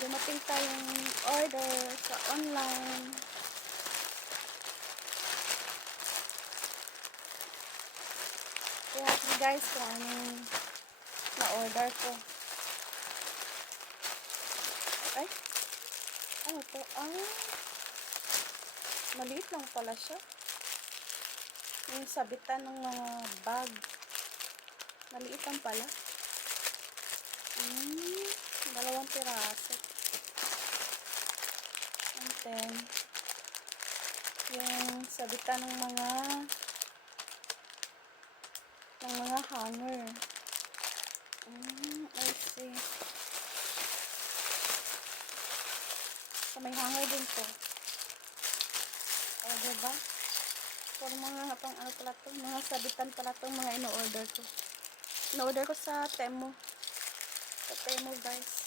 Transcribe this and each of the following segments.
dumating tayong order sa online. Kaya guys, kung anong na-order ko. Ay, ano to? Maliit lang pala siya. Yung sabitan ng mga bag. Maliit lang pala. Dalawang piraso. And then, yung sabitan ng mga hanger. I see. So, may hanger din to. O, diba? For mga pang ano pala to, mga sabitan pala to, mga ino-order ko. In-order ko sa Temu. Sa Temu, guys.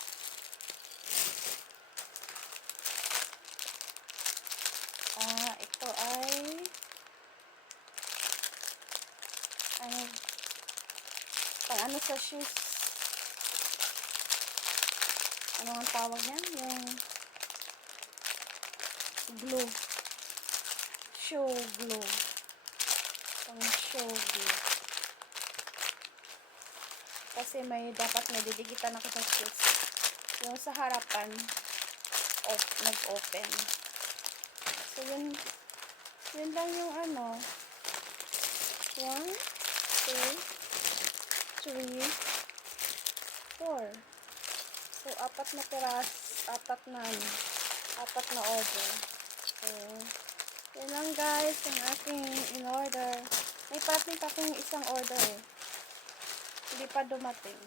Ito ay pang ano sa shoes. Ano ang tawag niyan? Yung glue. Shoe glue. Pang shoe glue. Kasi dapat may didigitan ako sa shoes. Yung sa harapan, nag-open. So, yun lang yung ano. 1, 2, 3, 4. So, apat na order. So, yun lang guys, yung aking in-order. May parating pa akong isang order eh. Hindi pa dumating.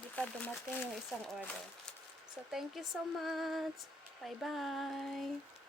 Hindi pa dumating yung isang order. So, thank you so much. Bye-bye.